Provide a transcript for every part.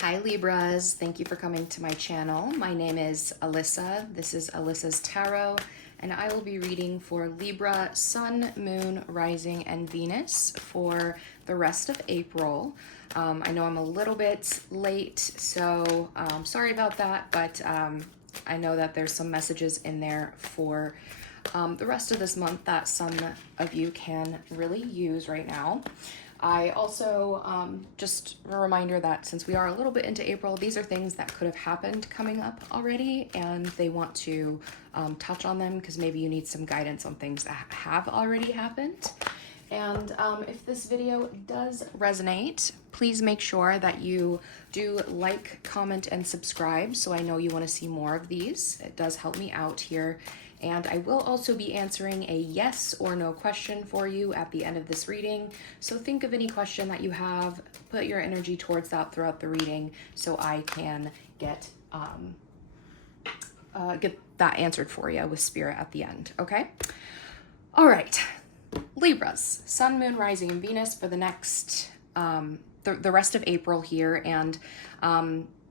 Hi Libras, thank you for coming to my channel. My name is Alyssa. This is Alyssa's Tarot, and I will be reading for Libra, Sun, Moon, Rising, and Venus for the rest of April. I know I'm a little bit late, so sorry about that, but I know that there's some messages in there for the rest of this month that some of you can really use right now. I also, just a reminder that since we are a little bit into April, these are things that could have happened coming up already, and they want to touch on them because maybe you need some guidance on things that have already happened. And if this video does resonate, please make sure that you do like, comment, and subscribe so I know you want to see more of these. It does help me out here. And I will also be answering a yes or no question for you at the end of this reading. So think of any question that you have, put your energy towards that throughout the reading so I can get that answered for you with spirit at the end, okay? All right, Libras, Sun, Moon, Rising, and Venus for the next, the rest of April here. And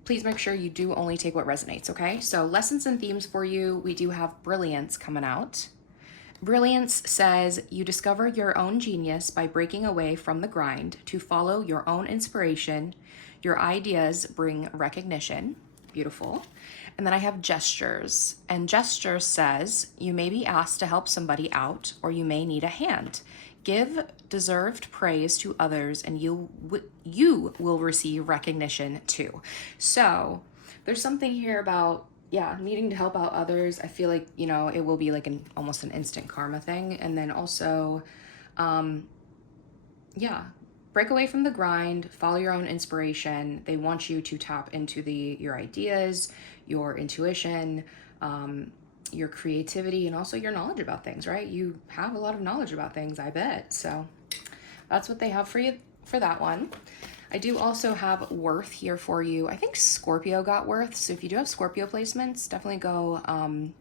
please make sure you do only take what resonates, okay? So lessons and themes for you, we do have Brilliance coming out. Brilliance says you discover your own genius by breaking away from the grind to follow your own inspiration. Your ideas bring recognition. Beautiful. And then I have Gestures. And Gestures says you may be asked to help somebody out, or you may need a hand. Give deserved praise to others and you will receive recognition too. So there's something here about, needing to help out others. I feel like, it will be like almost an instant karma thing. And then also, break away from the grind, follow your own inspiration. They want you to tap into your ideas, your intuition, your creativity, and also your knowledge about things, right? You have a lot of knowledge about things, I bet. So that's what they have for you for that one. I do also have Worth here for you. I think Scorpio got Worth. So if you do have Scorpio placements, definitely go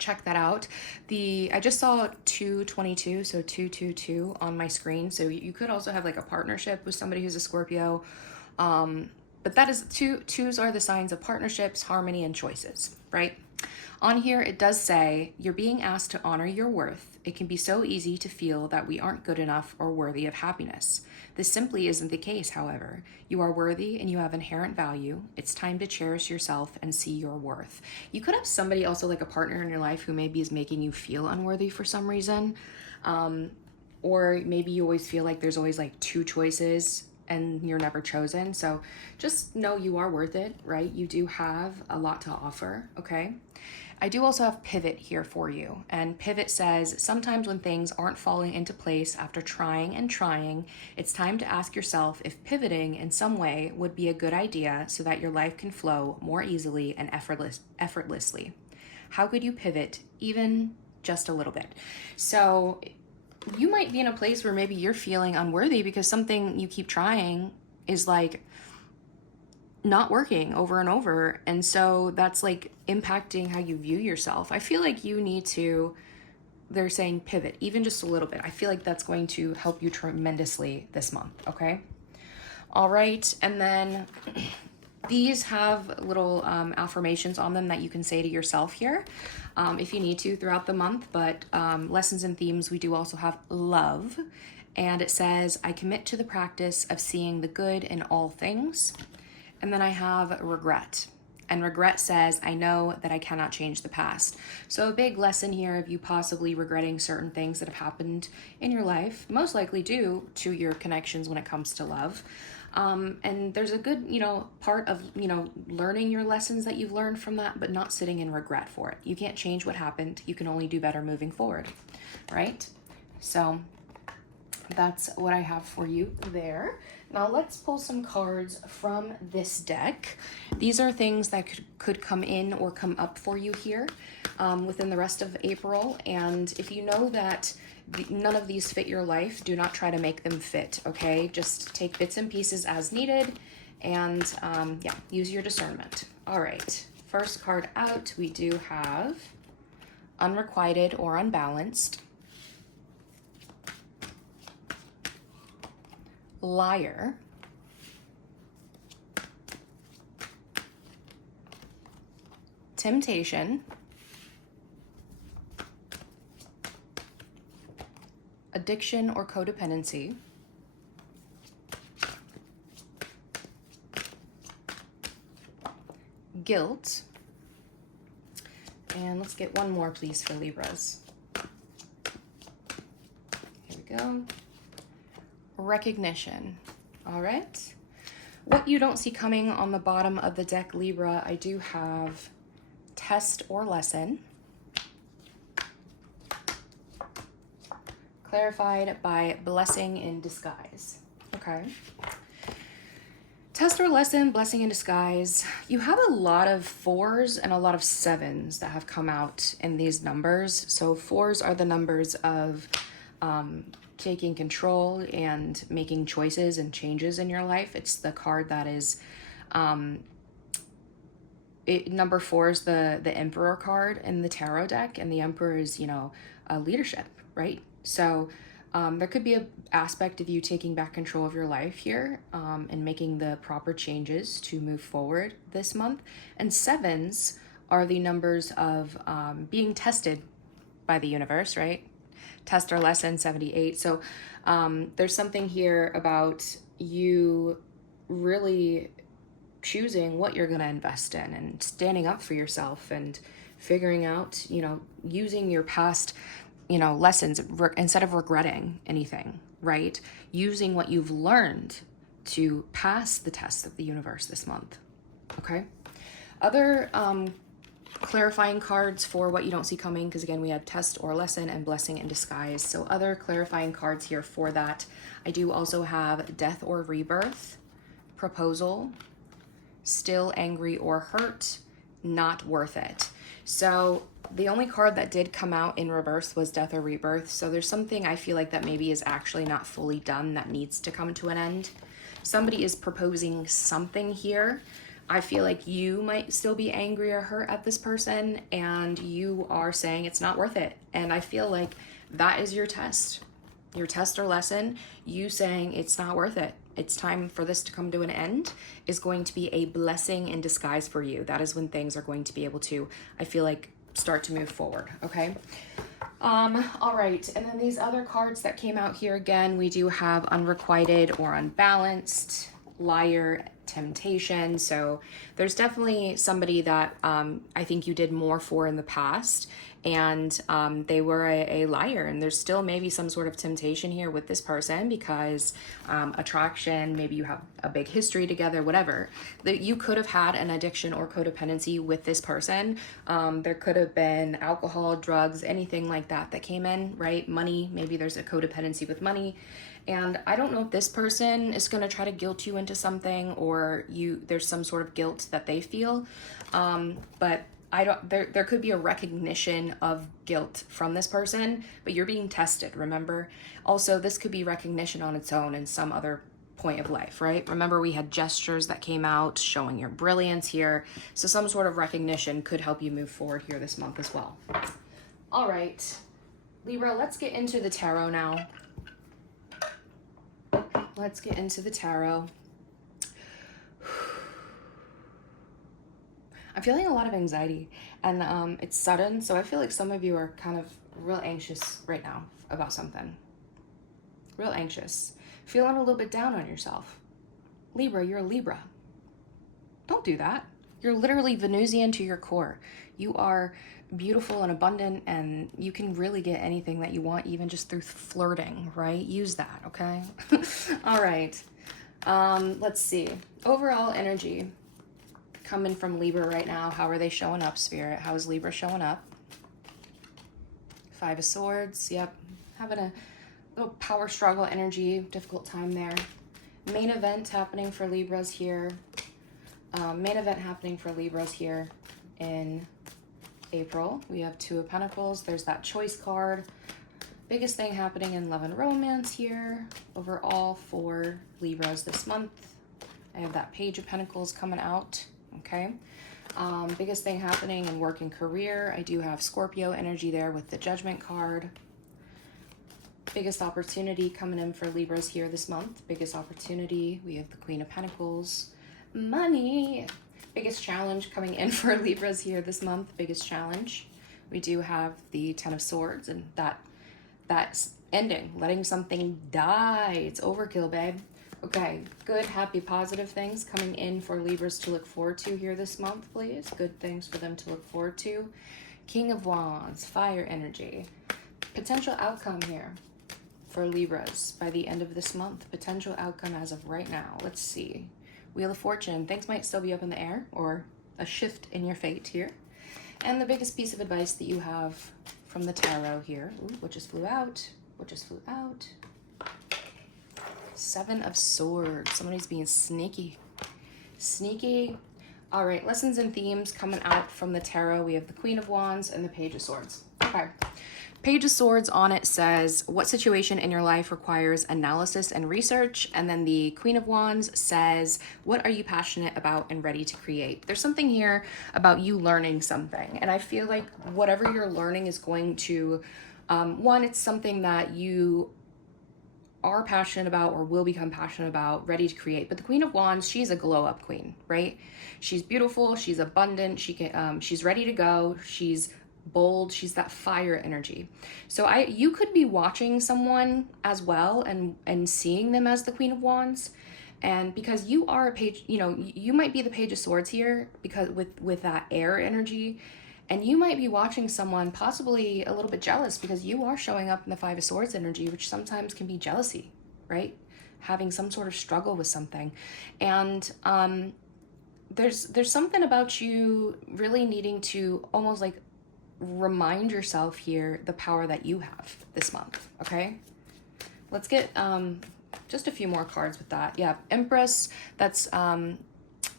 check that out. I just saw 222, so 222 on my screen. So you could also have like a partnership with somebody who's a Scorpio. But that is twos are the signs of partnerships, harmony, and choices, right? On here, it does say, you're being asked to honor your worth. It can be so easy to feel that we aren't good enough or worthy of happiness. This simply isn't the case, however. You are worthy and you have inherent value. It's time to cherish yourself and see your worth. You could have somebody also like a partner in your life who maybe is making you feel unworthy for some reason. Or maybe you always feel like there's always like two choices and you're never chosen. So just know you are worth it, right? You do have a lot to offer, okay? I do also have Pivot here for you. And Pivot says, sometimes when things aren't falling into place after trying and trying, it's time to ask yourself if pivoting in some way would be a good idea so that your life can flow more easily and effortlessly. How could you pivot even just a little bit? So you might be in a place where maybe you're feeling unworthy because something you keep trying is like not working over and over. And so that's like impacting how you view yourself. I feel like you need to, they're saying pivot, even just a little bit. I feel like that's going to help you tremendously this month, okay? All right, and then these have little affirmations on them that you can say to yourself here if you need to throughout the month. But lessons and themes, we do also have love. And it says, I commit to the practice of seeing the good in all things. And then I have regret. And regret says, I know that I cannot change the past. So a big lesson here of you possibly regretting certain things that have happened in your life, most likely due to your connections when it comes to love. And there's a good, part of, learning your lessons that you've learned from that, but not sitting in regret for it. You can't change what happened. You can only do better moving forward, right? So that's what I have for you there. Now let's pull some cards from this deck. These are things that could come in or come up for you here within the rest of April. And if you know that none of these fit your life, do not try to make them fit, okay? Just take bits and pieces as needed and use your discernment. All right, first card out, we do have Unrequited or Unbalanced, Liar, temptation, addiction or codependency, guilt, and let's get one more, please, for Libras. Here we go. Recognition. All right. What you don't see coming on the bottom of the deck, Libra, I do have test or lesson, clarified by blessing in disguise. Okay. Test or lesson, blessing in disguise. You have a lot of 4s and a lot of 7s that have come out in these numbers. So 4s are the numbers of taking control and making choices and changes in your life. It's the card that is, number 4 is the Emperor card in the tarot deck, and the Emperor is, you know, leadership, right? So there could be an aspect of you taking back control of your life here and making the proper changes to move forward this month. And 7s are the numbers of being tested by the universe, right? Test or lesson, 78. So there's something here about you really choosing what you're going to invest in and standing up for yourself and figuring out, you know, using your past, you know, lessons instead of regretting anything, right? Using what you've learned to pass the test of the universe this month. Okay. Other clarifying cards for what you don't see coming, because again, we had test or lesson and blessing in disguise. So other clarifying cards here for that. I do also have death or rebirth, proposal, still angry or hurt, not worth it. So the only card that did come out in reverse was death or rebirth. So there's something I feel like that maybe is actually not fully done that needs to come to an end. Somebody is proposing something here. I feel like you might still be angry or hurt at this person, and you are saying it's not worth it. And I feel like that is your test or lesson. You saying it's not worth it, it's time for this to come to an end, is going to be a blessing in disguise for you. That is when things are going to be able to, I feel like, start to move forward. Okay. All right. And then these other cards that came out here, again, we do have unrequited or unbalanced, liar, temptation. So there's definitely somebody that I think you did more for in the past, and they were a liar, and there's still maybe some sort of temptation here with this person because attraction, maybe you have a big history together, whatever, that you could have had an addiction or codependency with this person. There could have been alcohol, drugs, anything like that that came in, right? Money, maybe there's a codependency with money. And I don't know if this person is going to try to guilt you into something, or there's some sort of guilt that they feel. But there could be a recognition of guilt from this person, but you're being tested, remember? Also, this could be recognition on its own in some other point of life, right? Remember, we had gestures that came out showing your brilliance here. So some sort of recognition could help you move forward here this month as well. All right, Libra, let's get into the tarot now. Let's get into the tarot. I'm feeling a lot of anxiety, and it's sudden, so I feel like some of you are kind of real anxious right now about something. Real anxious. Feeling a little bit down on yourself. Libra, you're a Libra. Don't do that. You're literally Venusian to your core. You are beautiful and abundant, and you can really get anything that you want, even just through flirting, right? Use that, okay? All right. Let's see. Overall energy coming from Libra right now. How are they showing up, Spirit? How is Libra showing up? 5 of Swords. Yep. Having a little power struggle energy. Difficult time there. Main event happening for Libras here. Main event happening for Libras here in April. We have 2 of Pentacles. There's that choice card. Biggest thing happening in love and romance here overall for Libras this month. I have that Page of Pentacles coming out. Okay. Biggest thing happening in work and career. I do have Scorpio energy there with the Judgment card. Biggest opportunity coming in for Libras here this month. Biggest opportunity. We have the Queen of Pentacles. Money. Biggest challenge coming in for Libras here this month, biggest challenge. We do have the Ten of Swords, and that's ending, letting something die. It's overkill, babe. Okay, good, happy, positive things coming in for Libras to look forward to here this month, please. Good things for them to look forward to. King of Wands, fire energy. Potential outcome here for Libras by the end of this month. Potential outcome as of right now. Let's see. Wheel of Fortune. Things might still be up in the air, or a shift in your fate here. And the biggest piece of advice that you have from the tarot here. Ooh, what just flew out? What just flew out? Seven of Swords. Somebody's being sneaky. Sneaky. All right, lessons and themes coming out from the tarot. We have the Queen of Wands and the Page of Swords. Okay. Page of Swords on it says, what situation in your life requires analysis and research? And then the Queen of Wands says, what are you passionate about and ready to create? There's something here about you learning something. And I feel like whatever you're learning is going to, one, it's something that you are passionate about or will become passionate about, ready to create. But the Queen of Wands, she's a glow up queen, right? She's beautiful, she's abundant, she's ready to go, she's bold, she's that fire energy. So you could be watching someone as well and seeing them as the Queen of Wands. And because you are a page, you might be the Page of Swords here because with that air energy. And you might be watching someone possibly a little bit jealous because you are showing up in the Five of Swords energy, which sometimes can be jealousy, right? Having some sort of struggle with something. And there's something about you really needing to almost like remind yourself here the power that you have this month, okay? Let's get just a few more cards with that. Yeah, Empress, that's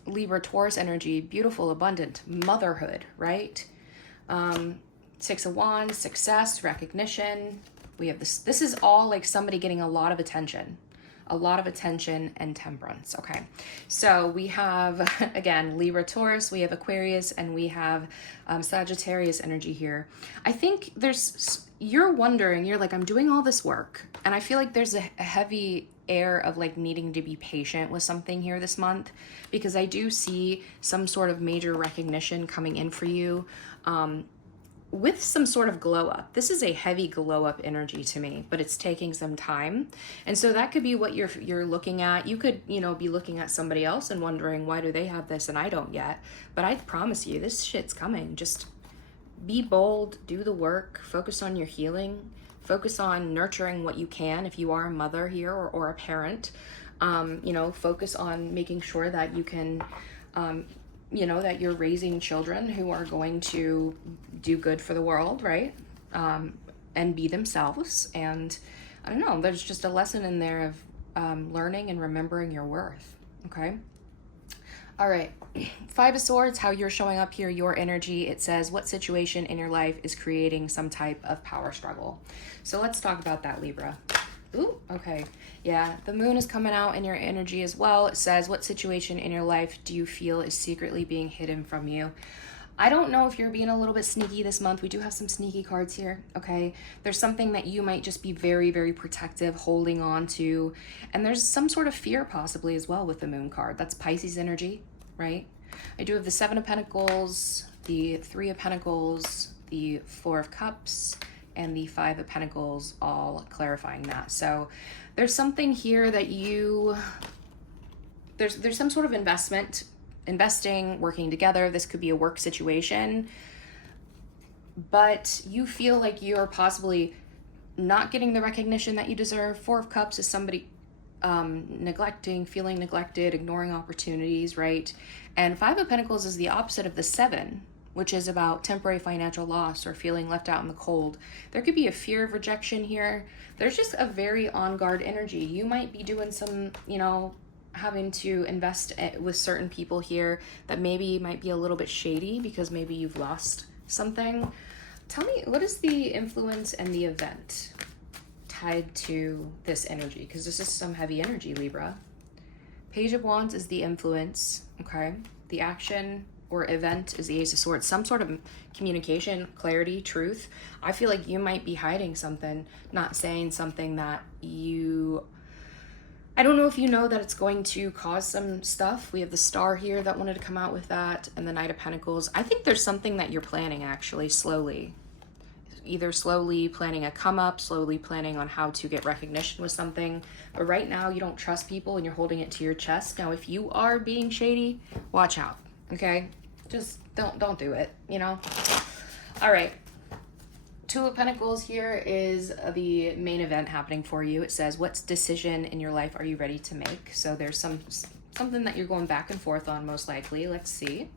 Libra Taurus energy, beautiful, abundant, motherhood, right? Six of Wands, success, recognition. We have this is all like somebody getting a lot of attention and temperance. Okay, so we have again Libra, Taurus, we have Aquarius, and we have Sagittarius energy here. I think you're wondering, you're like, I'm doing all this work, and I feel like there's a heavy air of like needing to be patient with something here this month, because I do see some sort of major recognition coming in for you with some sort of glow up. This is a heavy glow up energy to me, but it's taking some time. And so that could be what you're looking at. You could, be looking at somebody else and wondering, why do they have this and I don't yet? But I promise you, this shit's coming. Just be bold, do the work, focus on your healing, focus on nurturing what you can if you are a mother here or a parent. Focus on making sure that you can that you're raising children who are going to do good for the world, right? And be themselves. And I don't know, there's just a lesson in there of learning and remembering your worth, okay? All right, Five of Swords, how you're showing up here, your energy. It says, what situation in your life is creating some type of power struggle? So let's talk about that, Libra. Ooh, okay. Yeah, the moon is coming out in your energy as well. It says, what situation in your life do you feel is secretly being hidden from you? I don't know if you're being a little bit sneaky this month. We do have some sneaky cards here, okay? There's something that you might just be very, very protective, holding on to. And there's some sort of fear possibly as well with the moon card. That's Pisces energy, right? I do have the Seven of Pentacles, the Three of Pentacles, the Four of Cups, and the Five of Pentacles, all clarifying that. So there's something here that there's some sort of investing, working together. This could be a work situation, but you feel like you're possibly not getting the recognition that you deserve. Four of Cups is somebody feeling neglected, ignoring opportunities, right? And Five of Pentacles is the opposite of the Seven, which is about temporary financial loss or feeling left out in the cold. There could be a fear of rejection here. There's just a very on guard energy. You might be doing some, having to invest with certain people here that maybe might be a little bit shady because maybe you've lost something. Tell me, what is the influence and the event tied to this energy? Because this is some heavy energy, Libra. Page of Wands is the influence, okay? The action or event is the Ace of Swords. Some sort of communication, clarity, truth. I feel like you might be hiding something, not saying something that you I don't know if you know that it's going to cause some stuff. We have the Star here that wanted to come out with that, and the Knight of Pentacles. I think there's something that you're planning, actually, slowly. Either slowly planning a come up, slowly planning on how to get recognition with something. But right now, you don't trust people and you're holding it to your chest. Now, if you are being shady, watch out, okay? Just don't do it, you know? All right. Two of Pentacles here is the main event happening for you. It says, what decision in your life are you ready to make? So there's something that you're going back and forth on, most likely. Let's see.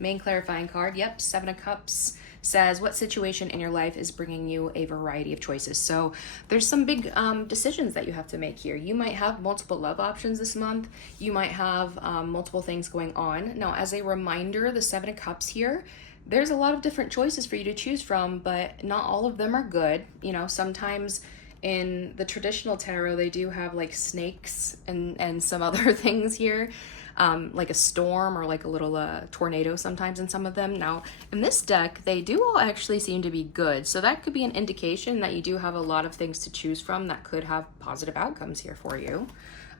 Main clarifying card. Yep, Seven of Cups says, what situation in your life is bringing you a variety of choices? So there's some big decisions that you have to make here. You might have multiple love options this month. You might have multiple things going on. Now, as a reminder, the Seven of Cups here, there's a lot of different choices for you to choose from, but not all of them are good. You know, sometimes in the traditional tarot, they do have like snakes and some other things here, like a storm or like a little tornado sometimes in some of them. Now, in this deck, they do all actually seem to be good. So that could be an indication that you do have a lot of things to choose from that could have positive outcomes here for you.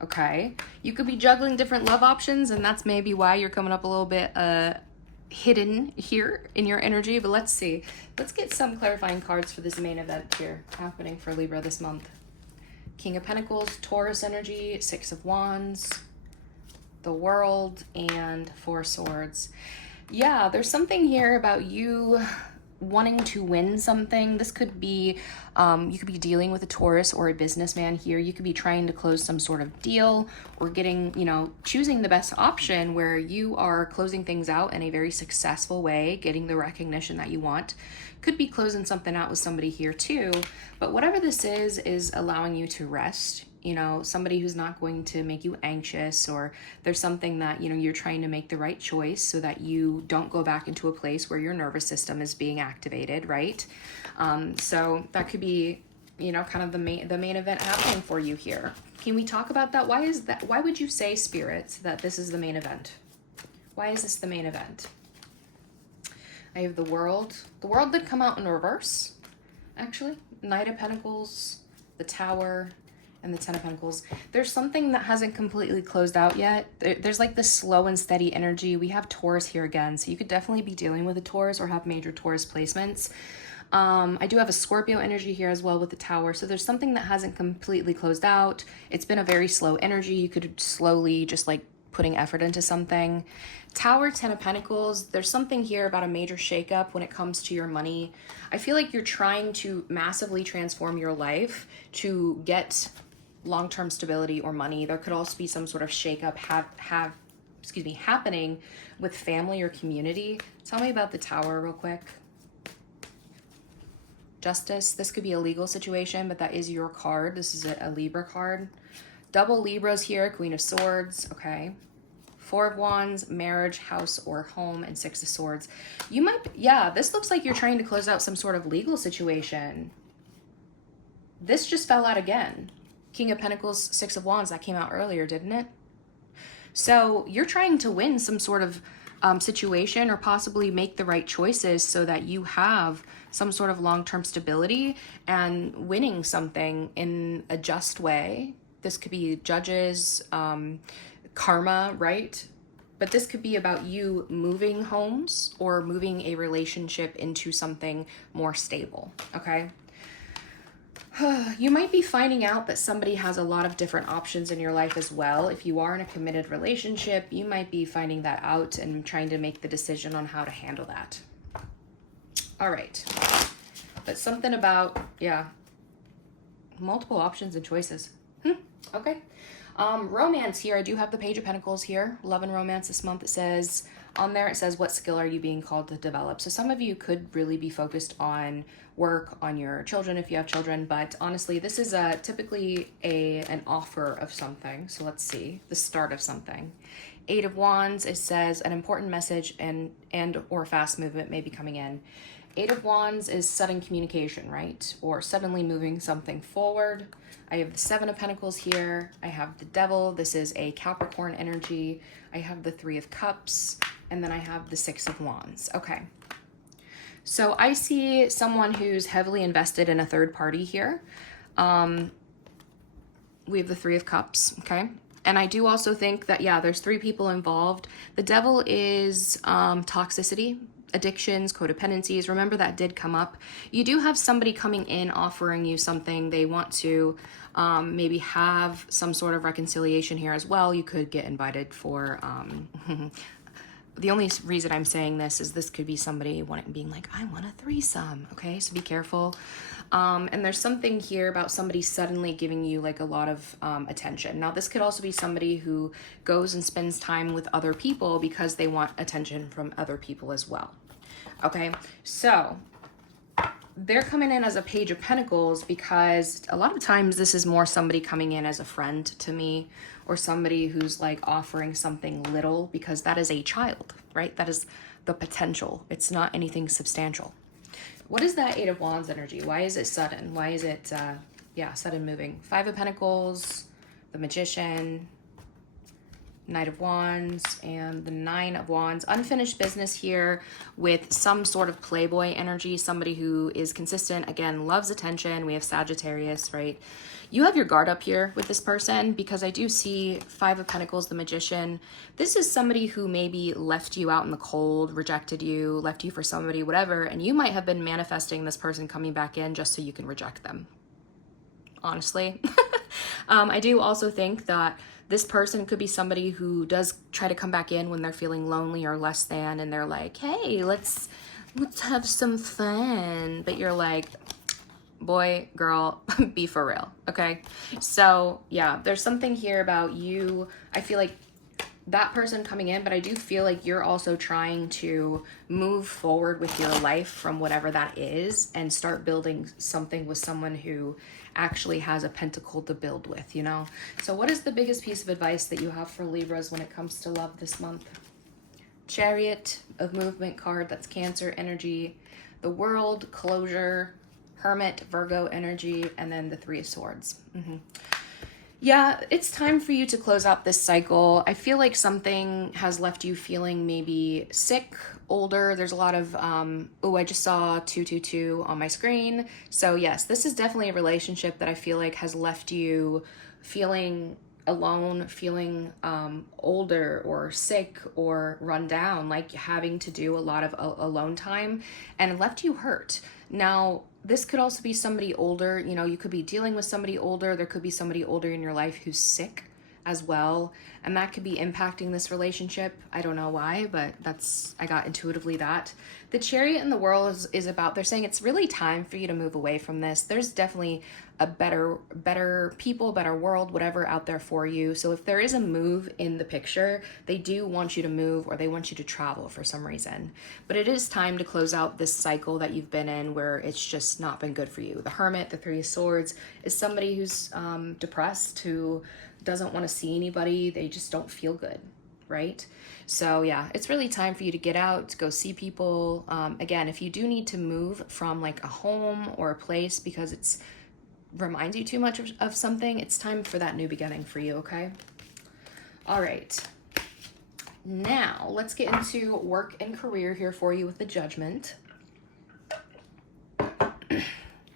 Okay. You could be juggling different love options, and that's maybe why you're coming up a little bit hidden here in your energy. But let's see. Let's get some clarifying cards for this main event here happening for Libra this month. King of Pentacles, Taurus energy, Six of Wands, the World, and Four of Swords. Yeah, there's something here about you wanting to win something. This could be, you could be dealing with a Taurus or a businessman here. You could be trying to close some sort of deal or getting, you know, choosing the best option where you are closing things out in a very successful way, getting the recognition that you want. Could be closing something out with somebody here too. But whatever this is allowing you to rest. You know, somebody who's not going to make you anxious, or there's something that, you know, you're trying to make the right choice so that you don't go back into a place where your nervous system is being activated, right? So that could be, you know, kind of the main event happening for you here. Can we talk about that? Why is that? Why would you say, Spirit, that this is the main event? Why is this the main event? I have the World. The World did come out in reverse, actually. Knight of Pentacles, the Tower, and the Ten of Pentacles. There's something that hasn't completely closed out yet. There's like this slow and steady energy. We have Taurus here again, so you could definitely be dealing with a Taurus or have major Taurus placements. I do have a Scorpio energy here as well with the Tower, so there's something that hasn't completely closed out. It's been a very slow energy. You could slowly just like putting effort into something. Tower, Ten of Pentacles, there's something here about a major shakeup when it comes to your money. I feel like you're trying to massively transform your life to get long-term stability or money. There could also be some sort of shakeup happening with family or community. Tell me about the Tower real quick. Justice. This could be a legal situation, but that is your card. This is a Libra card. Double Libras here. Queen of Swords. Okay. Four of Wands, marriage, house, or home, and Six of Swords. You might, yeah, this looks like you're trying to close out some sort of legal situation. This just fell out again. King of Pentacles, Six of Wands, that came out earlier, didn't it? So you're trying to win some sort of situation or possibly make the right choices so that you have some sort of long-term stability and winning something in a just way. This could be judges, karma, right? But this could be about you moving homes or moving a relationship into something more stable, okay? You might be finding out that somebody has a lot of different options in your life as well. If you are in a committed relationship, you might be finding that out and trying to make the decision on how to handle that. All right. But something about, yeah, multiple options and choices. Okay. Romance here. I do have the Page of Pentacles here. Love and romance this month. It says, on there, it says, what skill are you being called to develop? So some of you could really be focused on work, on your children if you have children, but honestly, this is typically an offer of something. So let's see, the start of something. Eight of Wands, it says an important message and or fast movement may be coming in. Eight of Wands is sudden communication, right? Or suddenly moving something forward. I have the Seven of Pentacles here. I have the Devil. This is a Capricorn energy. I have the Three of Cups. And then I have the Six of Wands. Okay. So I see someone who's heavily invested in a third party here. we have the Three of Cups, okay? And I do also think that, yeah, there's 3 people involved. The Devil is toxicity, addictions, codependencies. Remember, that did come up. You do have somebody coming in offering you something. They want to maybe have some sort of reconciliation here as well. You could get invited for the only reason I'm saying this could be somebody being like, I want a threesome, okay? So be careful. And there's something here about somebody suddenly giving you like a lot of attention. Now, this could also be somebody who goes and spends time with other people because they want attention from other people as well, okay? So they're coming in as a Page of Pentacles because a lot of times this is more somebody coming in as a friend to me, or somebody who's like offering something little, because that is a child, right? That is the potential. It's not anything substantial. What is that Eight of Wands energy? Why is it sudden? Why is it, sudden moving? Five of Pentacles, the Magician, Knight of Wands, and the Nine of Wands. Unfinished business here with some sort of playboy energy, somebody who is consistent, again, loves attention. We have Sagittarius, right? You have your guard up here with this person because I do see Five of Pentacles, the Magician. This is somebody who maybe left you out in the cold, rejected you, left you for somebody, whatever, and you might have been manifesting this person coming back in just so you can reject them, honestly. I do also think that this person could be somebody who does try to come back in when they're feeling lonely or less than, and they're like, hey, let's have some fun. But you're like, boy, girl, be for real, okay? So yeah, there's something here about you. I feel like that person coming in, but I do feel like you're also trying to move forward with your life from whatever that is and start building something with someone who actually has a pentacle to build with, you know? So what is the biggest piece of advice that you have for Libras when it comes to love this month? Chariot of Movement card, that's Cancer energy. The World, closure. Hermit, Virgo energy, and then the Three of Swords. Yeah, it's time for you to close out this cycle. I feel like something has left you feeling maybe sick, older. There's a lot of, I just saw 222 on my screen. So yes, this is definitely a relationship that I feel like has left you feeling alone, feeling older or sick or run down, like having to do a lot of alone time, and left you hurt. Now, this could also be somebody older. You know, you could be dealing with somebody older. There could be somebody older in your life who's sick as well, and that could be impacting this relationship. I don't know why, but I got intuitively that. The Chariot in the World is about, they're saying it's really time for you to move away from this. There's definitely a better people, better world, whatever out there for you. So if there is a move in the picture, they do want you to move, or they want you to travel for some reason. But it is time to close out this cycle that you've been in where it's just not been good for you. The Hermit, the Three of Swords, is somebody who's depressed, who doesn't want to see anybody. They just don't feel good, right? So yeah, it's really time for you to get out, to go see people. Again, if you do need to move from like a home or a place because it's reminds you too much of something, it's time for that new beginning for you, okay? All right. Now, let's get into work and career here for you with the Judgment.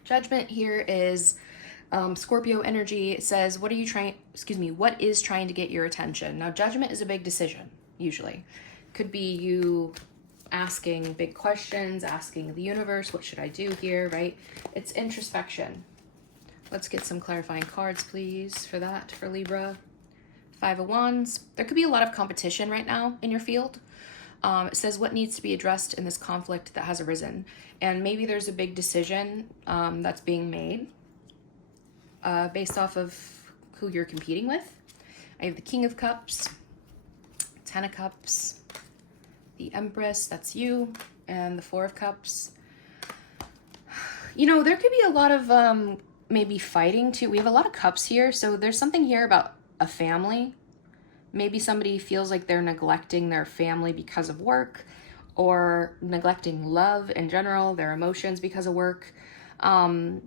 Judgment here is Scorpio energy. It says, what is trying to get your attention? Now, Judgment is a big decision, usually. Could be you asking big questions, asking the universe, what should I do here, right? It's introspection. Let's get some clarifying cards, please, for that, for Libra. Five of Wands. There could be a lot of competition right now in your field. It says what needs to be addressed in this conflict that has arisen. And maybe there's a big decision that's being made based off of who you're competing with. I have the King of Cups, Ten of Cups, the Empress, that's you, and the Four of Cups. You know, there could be a lot of maybe fighting too. We have a lot of cups here, so there's something here about a family. Maybe somebody feels like they're neglecting their family because of work, or neglecting love in general, their emotions because of work. But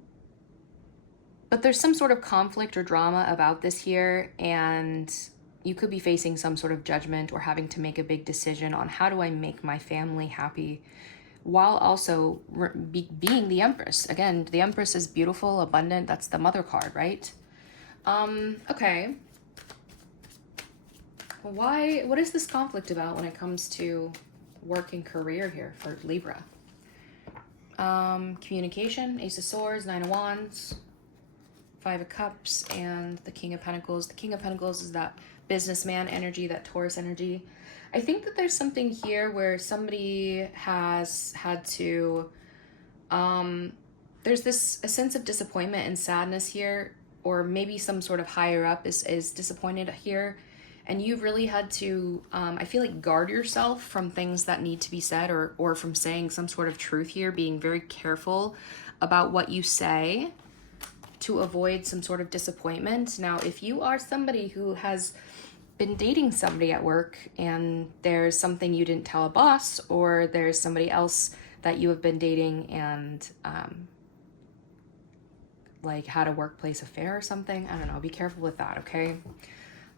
there's some sort of conflict or drama about this here, and you could be facing some sort of judgment or having to make a big decision on how do I make my family happy, while also being the Empress. Again, the Empress is beautiful, abundant. That's the mother card, right? Okay. What is this conflict about when it comes to work and career here for Libra? Communication, Ace of Swords, Nine of Wands, Five of Cups, and the King of Pentacles. The King of Pentacles is that businessman energy, that Taurus energy. I think that there's something here where somebody has had to, there's a sense of disappointment and sadness here, or maybe some sort of higher up is disappointed here. And you've really had to, I feel like, guard yourself from things that need to be said, or from saying some sort of truth here, being very careful about what you say to avoid some sort of disappointment. Now, if you are somebody who has been dating somebody at work and there's something you didn't tell a boss, or there's somebody else that you have been dating and like had a workplace affair or something, I don't know, be careful with that, okay?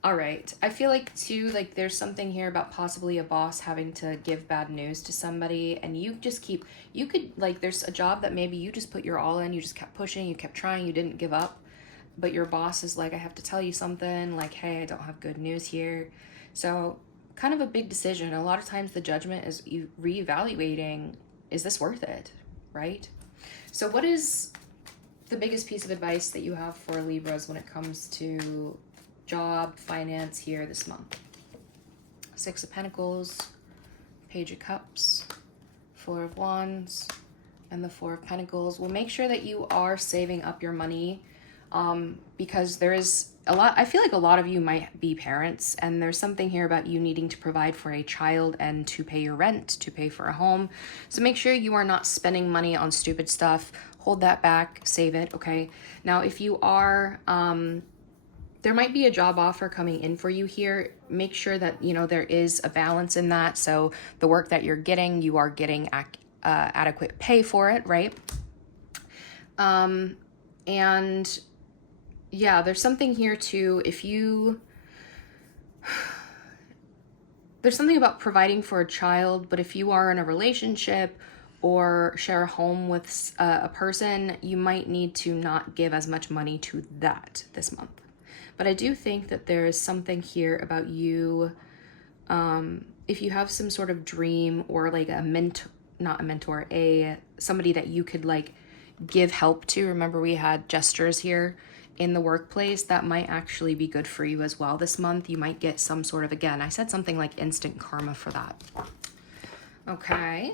All right, I feel like too, like there's something here about possibly a boss having to give bad news to somebody, and you just keep, you could, like, there's a job that maybe you just put your all in, you just kept pushing, you kept trying, you didn't give up, but your boss is like, I have to tell you something, like, hey, I don't have good news here. So kind of a big decision. A lot of times the judgment is you reevaluating, is this worth it, right? So what is the biggest piece of advice that you have for Libras when it comes to job, finance here this month? Six of Pentacles, Page of Cups, Four of Wands, and the Four of Pentacles. Well, make sure that you are saving up your money, because there is a lot, I feel like a lot of you might be parents, and there's something here about you needing to provide for a child and to pay your rent, to pay for a home. So make sure you are not spending money on stupid stuff. Hold that back, save it, okay? Now, if you are, there might be a job offer coming in for you here. Make sure that, you know, there is a balance in that. So the work that you're getting, you are getting adequate pay for it, right? And yeah, there's something here too. There's something about providing for a child, but if you are in a relationship or share a home with a person, you might need to not give as much money to that this month. But I do think that there is something here about you, if you have some sort of dream or like somebody that you could like give help to. Remember, we had gestures here in the workplace that might actually be good for you as well this month. You might get some sort of, again, I said something like instant karma for that. Okay.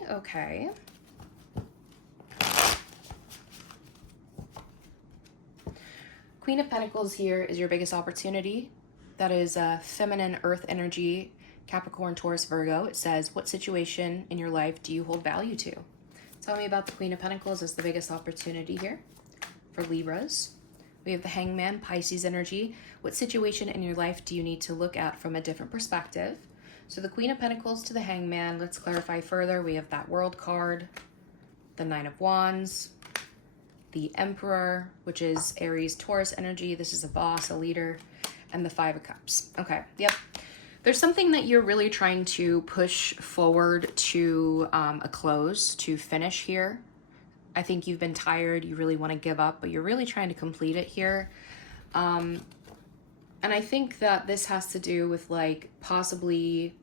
Queen of Pentacles here is your biggest opportunity. That is feminine earth energy, Capricorn, Taurus, Virgo. It says, what situation in your life do you hold value to? Tell me about the Queen of Pentacles as the biggest opportunity here for Libras. We have the Hangman, Pisces energy. What situation in your life do you need to look at from a different perspective? So the Queen of Pentacles to the Hangman, let's clarify further. We have that World card, the Nine of Wands, the Emperor, which is Aries, Taurus energy. This is a boss, a leader, and the Five of Cups. Okay, yep. There's something that you're really trying to push forward to a close, to finish here. I think you've been tired, you really want to give up, but you're really trying to complete it here. And I think that this has to do with like possibly,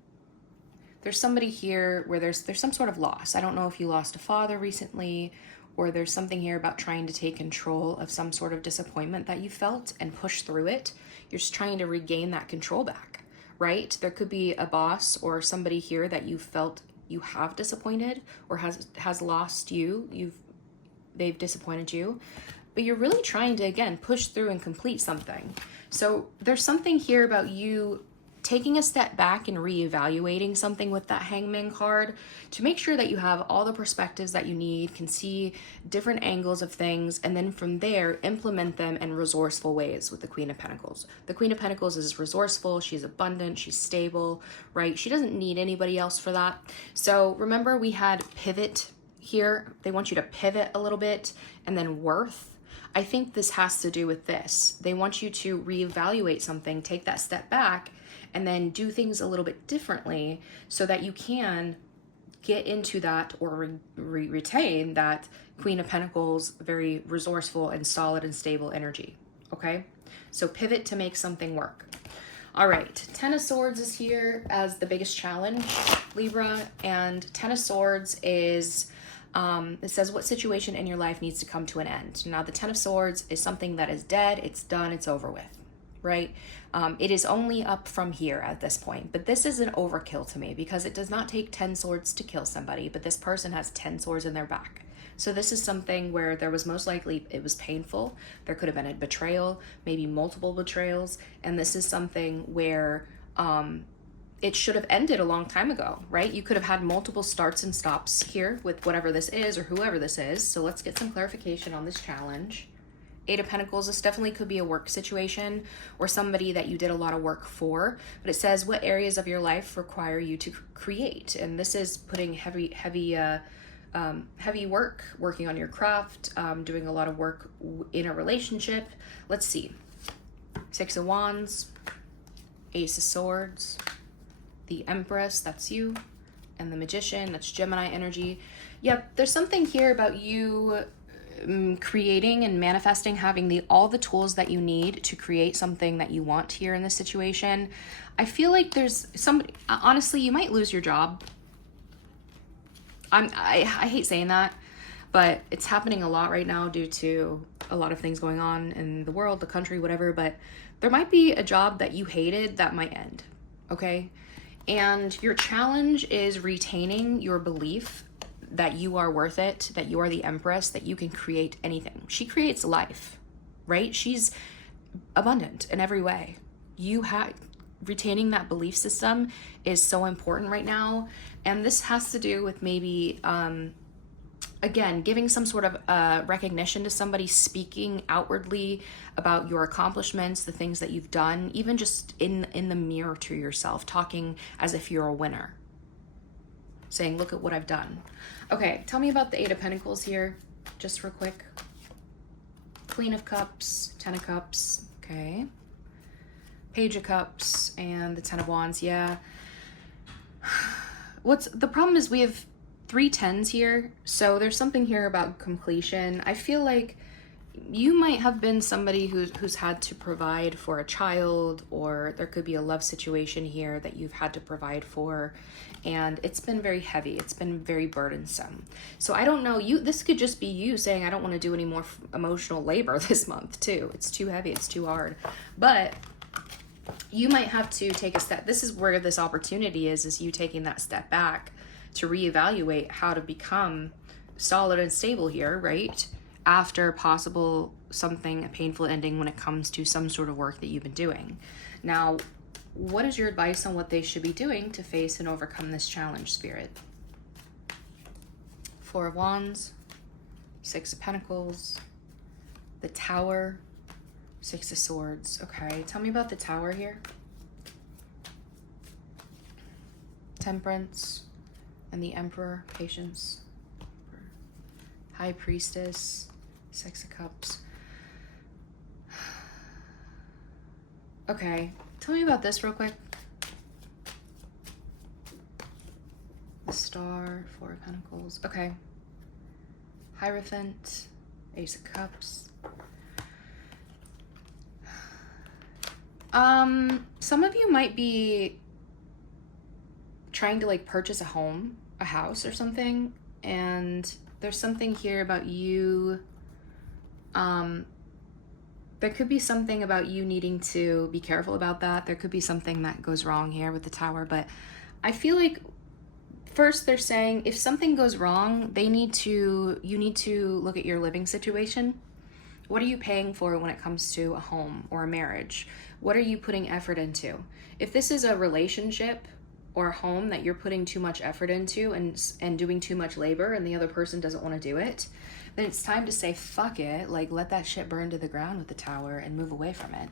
there's somebody here where there's some sort of loss. I don't know if you lost a father recently, or there's something here about trying to take control of some sort of disappointment that you felt and push through it. You're just trying to regain that control back, right? There could be a boss or somebody here that you felt you have disappointed or has lost you. They've disappointed you, but you're really trying to, again, push through and complete something. So there's something here about you taking a step back and reevaluating something with that Hangman card to make sure that you have all the perspectives that you need, can see different angles of things, and then from there, implement them in resourceful ways with the Queen of Pentacles. The Queen of Pentacles is resourceful, she's abundant, she's stable, right? She doesn't need anybody else for that. So remember, we had pivot here. They want you to pivot a little bit, and then worth. I think this has to do with this. They want you to reevaluate something, take that step back, and then do things a little bit differently so that you can get into that or retain that Queen of Pentacles, very resourceful and solid and stable energy, okay? So pivot to make something work. All right, Ten of Swords is here as the biggest challenge, Libra, and Ten of Swords is, it says what situation in your life needs to come to an end. Now, the Ten of Swords is something that is dead, it's done, it's over with, right? It is only up from here at this point, but this is an overkill to me because it does not take 10 swords to kill somebody, but this person has 10 swords in their back. So this is something where there was most likely, it was painful. There could have been a betrayal, maybe multiple betrayals. And this is something where it should have ended a long time ago, right? You could have had multiple starts and stops here with whatever this is or whoever this is. So let's get some clarification on this challenge. Eight of Pentacles, this definitely could be a work situation or somebody that you did a lot of work for, but it says what areas of your life require you to create. And this is putting heavy work, working on your craft, doing a lot of work in a relationship. Let's see. Six of Wands, Ace of Swords, the Empress, that's you, and the Magician, that's Gemini energy. Yep, there's something here about you creating and manifesting, having all the tools that you need to create something that you want here in this situation. I feel like there's somebody, honestly, you might lose your job. I hate saying that, but it's happening a lot right now due to a lot of things going on in the world, the country, whatever, but there might be a job that you hated that might end, okay? And your challenge is retaining your belief that you are worth it, that you are the Empress, that you can create anything. She creates life, right? She's abundant in every way. Retaining that belief system is so important right now. And this has to do with maybe, again, giving some sort of recognition to somebody, speaking outwardly about your accomplishments, the things that you've done, even just in the mirror to yourself, talking as if you're a winner. Saying, look at what I've done. Okay, tell me about the Eight of Pentacles here, just real quick. Queen of Cups, Ten of Cups, okay. Page of Cups, and the Ten of Wands, yeah. The problem is we have 3 tens here, so there's something here about completion. I feel like you might have been somebody who's had to provide for a child, or there could be a love situation here that you've had to provide for, and it's been very heavy. It's been very burdensome. So I don't know, this could just be you saying, I don't want to do any more emotional labor this month too. It's too heavy, it's too hard. But you might have to take a step. This is where this opportunity is you taking that step back to reevaluate how to become solid and stable here, right? After possible a painful ending when it comes to some sort of work that you've been doing. Now, what is your advice on what they should be doing to face and overcome this challenge, Spirit? Four of Wands, Six of Pentacles, the Tower, Six of Swords. Okay, tell me about the Tower here. Temperance and the Emperor, Patience. High Priestess, Six of Cups. Okay, tell me about this real quick. The Star, Four of Pentacles. Okay. Hierophant, Ace of Cups. Some of you might be trying to purchase a home, a house or something, and there's something here about you, there could be something about you needing to be careful about that. There could be something that goes wrong here with the Tower, but I feel like first they're saying if something goes wrong, you need to look at your living situation. What are you paying for when it comes to a home or a marriage? What are you putting effort into? If this is a relationship or a home that you're putting too much effort into and doing too much labor and the other person doesn't want to do it, then it's time to say, fuck it, let that shit burn to the ground with the Tower and move away from it.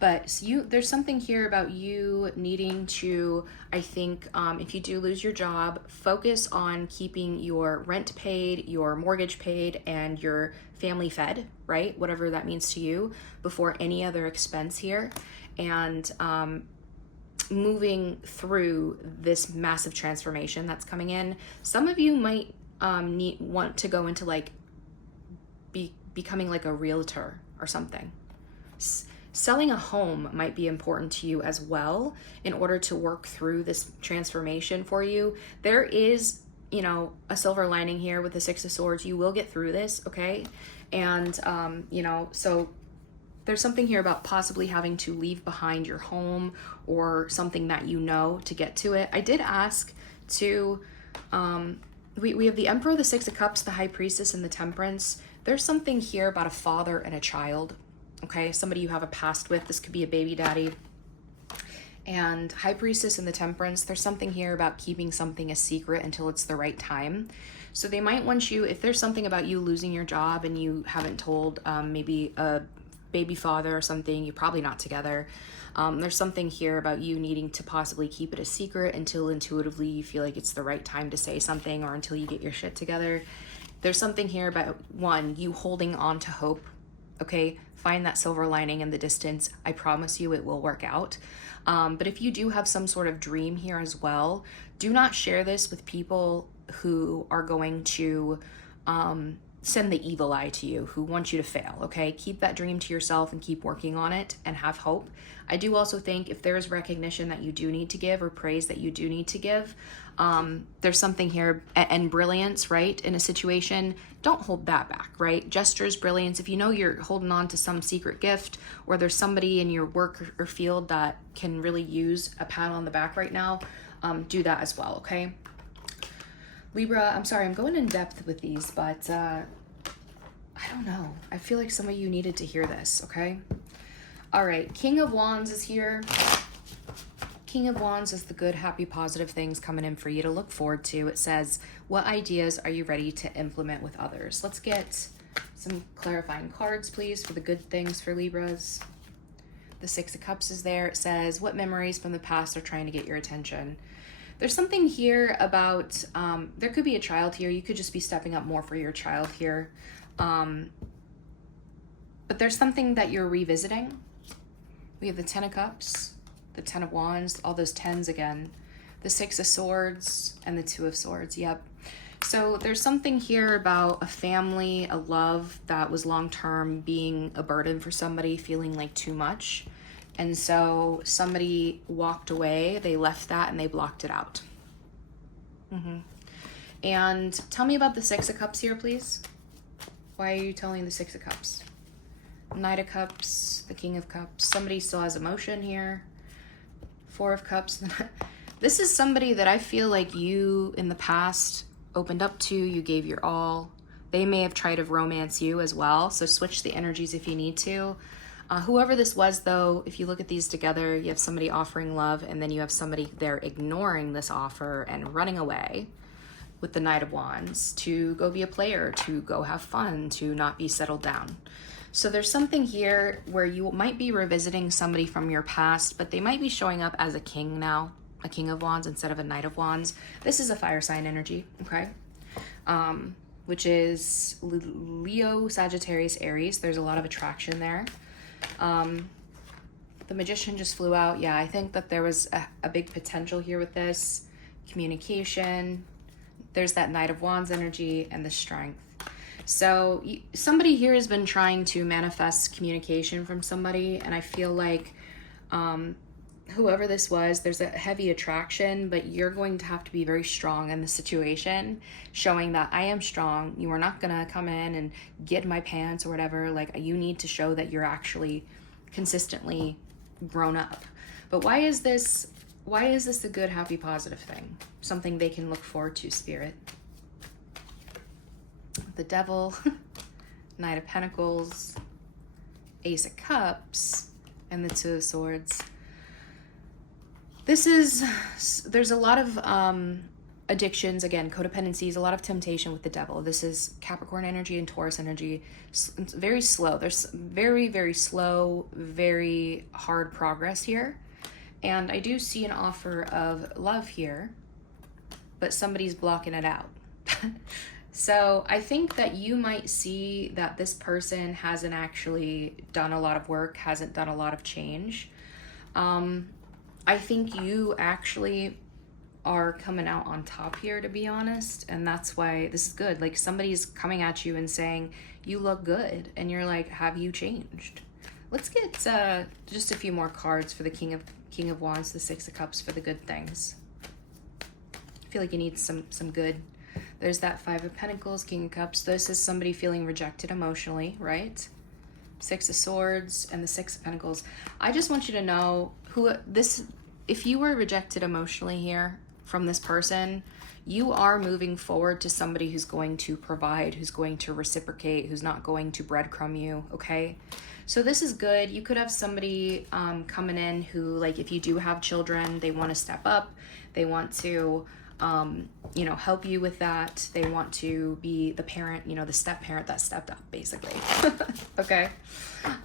But there's something here about you needing to, I think, if you do lose your job, focus on keeping your rent paid, your mortgage paid, and your family fed, right? Whatever that means to you, before any other expense here. And moving through this massive transformation that's coming in. Some of you might want to go into becoming a realtor or something. selling a home might be important to you as well in order to work through this transformation for you. There is, you know, a silver lining here with the Six of Swords. You will get through this, okay? And, you know, so there's something here about possibly having to leave behind your home or something that you know to get to it. I did ask to, we have the Emperor, the Six of Cups, the High Priestess, and the Temperance. There's something here about a father and a child, okay? Somebody you have a past with. This could be a baby daddy. And High Priestess and the Temperance, there's something here about keeping something a secret until it's the right time. So they might want you, if there's something about you losing your job and you haven't told maybe a baby father or something, you're probably not together. There's something here about you needing to possibly keep it a secret until intuitively you feel like it's the right time to say something, or until you get your shit together. There's something here about, one, you holding on to hope, okay? Find that silver lining in the distance. I promise you it will work out. But if you do have some sort of dream here as well, do not share this with people who are going to send the evil eye to you, who want you to fail, okay? Keep that dream to yourself and keep working on it and have hope. I do also think if there is recognition that you do need to give, or praise that you do need to give, there's something here, and brilliance, right? In a situation, don't hold that back, right? Gestures, brilliance. If you know you're holding on to some secret gift, or there's somebody in your work or field that can really use a pat on the back right now, do that as well, okay? Libra, I'm sorry, I'm going in depth with these, but I don't know. I feel like some of you needed to hear this, okay? All right, King of Wands is here. King of Wands is the good, happy, positive things coming in for you to look forward to. It says, what ideas are you ready to implement with others? Let's get some clarifying cards, please, for the good things for Libras. The Six of Cups is there. It says, what memories from the past are trying to get your attention? There's something here about, there could be a child here. You could just be stepping up more for your child here. But there's something that you're revisiting. We have the Ten of Cups, the Ten of Wands, all those tens again, the Six of Swords, and the Two of Swords. Yep. So there's something here about a family, a love that was long-term being a burden for somebody, feeling like too much. And so somebody walked away, they left that and they blocked it out. And tell me about the Six of Cups here, please. Why are you telling the Six of Cups? Knight of Cups, the King of Cups. Somebody still has emotion here. Four of Cups. This is somebody that I feel like you in the past opened up to, you gave your all. They may have tried to romance you as well, so switch the energies if you need to. Whoever this was, though, if you look at these together, you have somebody offering love, and then you have somebody there ignoring this offer and running away with the Knight of Wands to go be a player, to go have fun, to not be settled down. So there's something here where you might be revisiting somebody from your past, but they might be showing up as a king now, a King of Wands instead of a Knight of Wands. This is a fire sign energy, okay? Which is Leo, Sagittarius, Aries. There's a lot of attraction there. The Magician just flew out. Yeah, I think that there was a big potential here with this. Communication. There's that Knight of Wands energy and the Strength. So somebody here has been trying to manifest communication from somebody, and I feel like whoever this was, there's a heavy attraction, but you're going to have to be very strong in the situation, showing that I am strong. You are not gonna come in and get my pants or whatever. Like, you need to show that you're actually consistently grown up. But why is this a good, happy, positive thing? Something they can look forward to, Spirit. The Devil, Knight of Pentacles, Ace of Cups, and the Two of Swords. There's a lot of addictions, again, codependencies, a lot of temptation with the Devil. This is Capricorn energy and Taurus energy. It's very slow. There's very, very slow, very hard progress here. And I do see an offer of love here, but somebody's blocking it out. So I think that you might see that this person hasn't actually done a lot of work, hasn't done a lot of change. I think you actually are coming out on top here, to be honest, and that's why this is good. Like, somebody's coming at you and saying, you look good, and you're like, have you changed? Let's get just a few more cards for the King of Wands, the Six of Cups for the good things. I feel like you need some good. There's that Five of Pentacles, King of Cups. This is somebody feeling rejected emotionally, right? Six of Swords and the Six of Pentacles. I just want you to know if you were rejected emotionally here from this person, you are moving forward to somebody who's going to provide, who's going to reciprocate, who's not going to breadcrumb you, okay? So this is good. You could have somebody coming in who, like, if you do have children, they want to step up. They want to, you know, help you with that. They want to be the parent, you know, the step parent that stepped up, basically. Okay.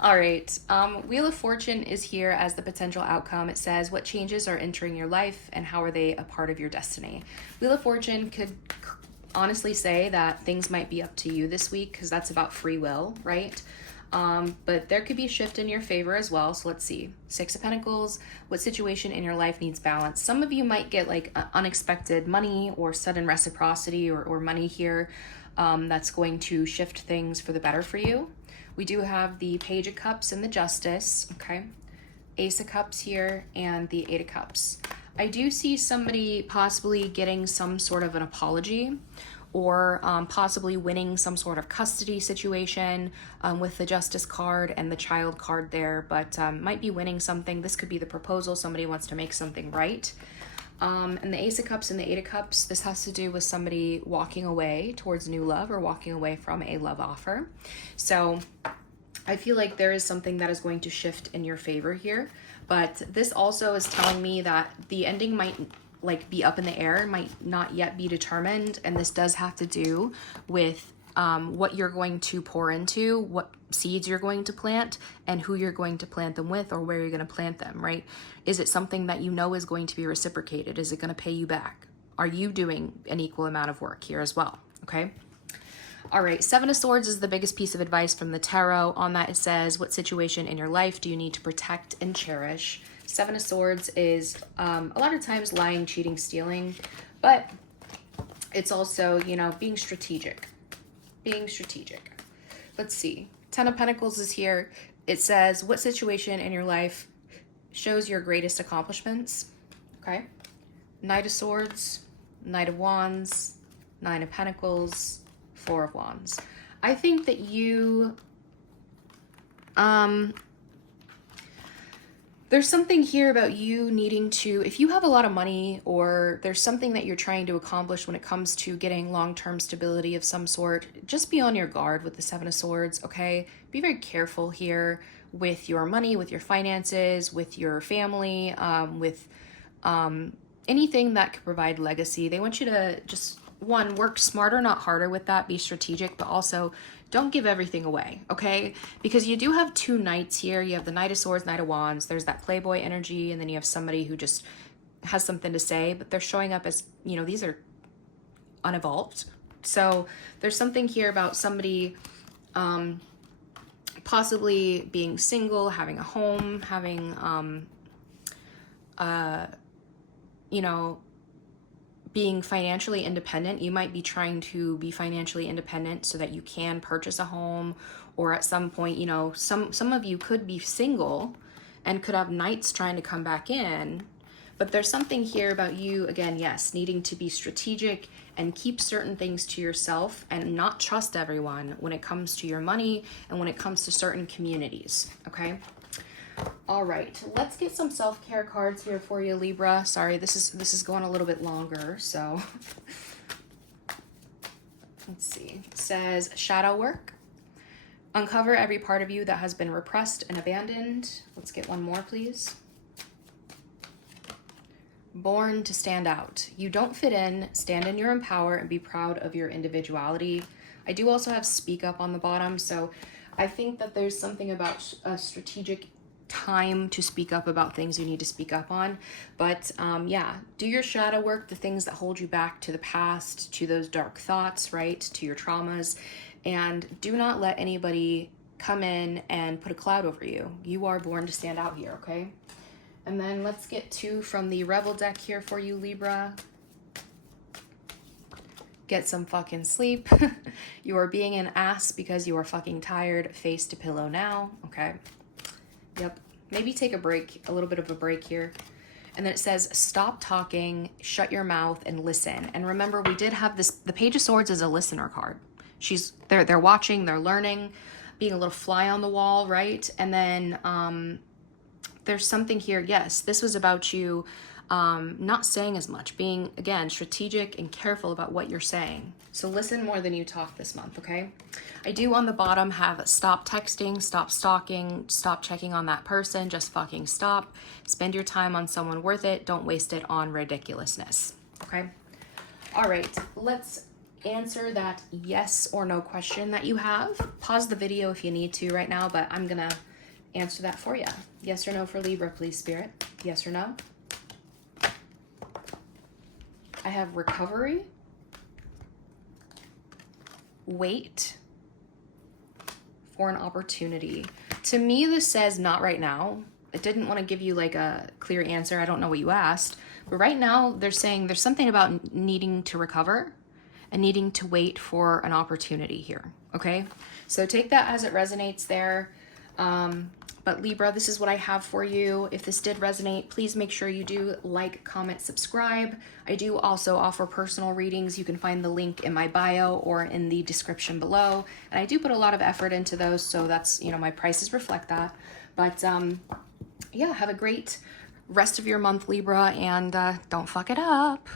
All right. Wheel of Fortune is here as the potential outcome. It says, what changes are entering your life and how are they a part of your destiny? Wheel of Fortune could honestly say that things might be up to you this week because that's about free will, right? But there could be a shift in your favor as well. So let's see. Six of Pentacles. What situation in your life needs balance? Some of you might get like unexpected money or sudden reciprocity or money here that's going to shift things for the better for you. We do have the Page of Cups and the Justice, okay? Ace of Cups here and the Eight of Cups. I do see somebody possibly getting some sort of an apology or possibly winning some sort of custody situation with the Justice card and the Child card there, but might be winning something. This could be the proposal. Somebody wants to make something right. And the Ace of Cups and the Eight of Cups, this has to do with somebody walking away towards new love or walking away from a love offer. So I feel like there is something that is going to shift in your favor here, but this also is telling me that the ending might like be up in the air, might not yet be determined, and this does have to do with what you're going to pour into, what seeds you're going to plant, and who you're going to plant them with or where you're going to plant them, right? Is it something that you know is going to be reciprocated? Is it going to pay you back? Are you doing an equal amount of work here as well? Okay. All right, Seven of Swords is the biggest piece of advice from the tarot. On that it says, what situation in your life do you need to protect and cherish? Seven of Swords is a lot of times lying, cheating, stealing, but it's also, you know, being strategic. Being strategic. Let's see. Ten of Pentacles is here. It says, what situation in your life shows your greatest accomplishments? Okay. Knight of Swords, Knight of Wands, Nine of Pentacles, Four of Wands. I think that you, there's something here about you needing to, if you have a lot of money or there's something that you're trying to accomplish when it comes to getting long-term stability of some sort, just be on your guard with the Seven of Swords, okay? Be very careful here with your money, with your finances, with your family, with anything that could provide legacy. They want you to just, one, work smarter, not harder with that, be strategic, but also don't give everything away, okay? Because you do have two knights here. You have the Knight of Swords, Knight of Wands. There's that playboy energy, and then you have somebody who just has something to say, but they're showing up as, you know, these are unevolved. So there's something here about somebody possibly being single, having a home, having, you know, being financially independent. You might be trying to be financially independent so that you can purchase a home, or at some point, you know, some of you could be single and could have knights trying to come back in. But there's something here about you, again, yes, needing to be strategic and keep certain things to yourself and not trust everyone when it comes to your money and when it comes to certain communities, okay? All right, let's get some self-care cards here for you, Libra. Sorry, this is going a little bit longer, so let's see. It says shadow work. Uncover every part of you that has been repressed and abandoned. Let's get one more, please. Born to stand out. You don't fit in, stand in your own power, and be proud of your individuality. I do also have speak up on the bottom, so I think that there's something about a strategic time to speak up about things you need to speak up on. But yeah, do your shadow work, the things that hold you back to the past, to those dark thoughts, right, to your traumas, and do not let anybody come in and put a cloud over you. You are born to stand out here, okay? And then let's get two from the Rebel deck here for you, Libra. Get some fucking sleep. You are being an ass because you are fucking tired. Face to pillow now, okay? Yep. Maybe take a break, a little bit of a break here. And then it says, stop talking, shut your mouth, and listen. And remember, we did have this, the Page of Swords is a listener card. They're watching, they're learning, being a little fly on the wall, right? And then there's something here. Yes, this was about you not saying as much, being, again, strategic and careful about what you're saying. So listen more than you talk this month, okay? I do on the bottom have stop texting, stop stalking, stop checking on that person, just fucking stop. Spend your time on someone worth it. Don't waste it on ridiculousness, okay? All right, let's answer that yes or no question that you have. Pause the video if you need to right now, but I'm gonna answer that for you. Yes or no for Libra, please, Spirit. Yes or no? I have recovery, wait for an opportunity. To me, this says not right now. It didn't want to give you like a clear answer. I don't know what you asked, but right now they're saying there's something about needing to recover and needing to wait for an opportunity here. Okay, so take that as it resonates there. But Libra, this is what I have for you. If this did resonate, please make sure you do like, comment, subscribe. I do also offer personal readings. You can find the link in my bio or in the description below. And I do put a lot of effort into those, so that's, you know, my prices reflect that. But yeah, have a great rest of your month, Libra, and don't fuck it up.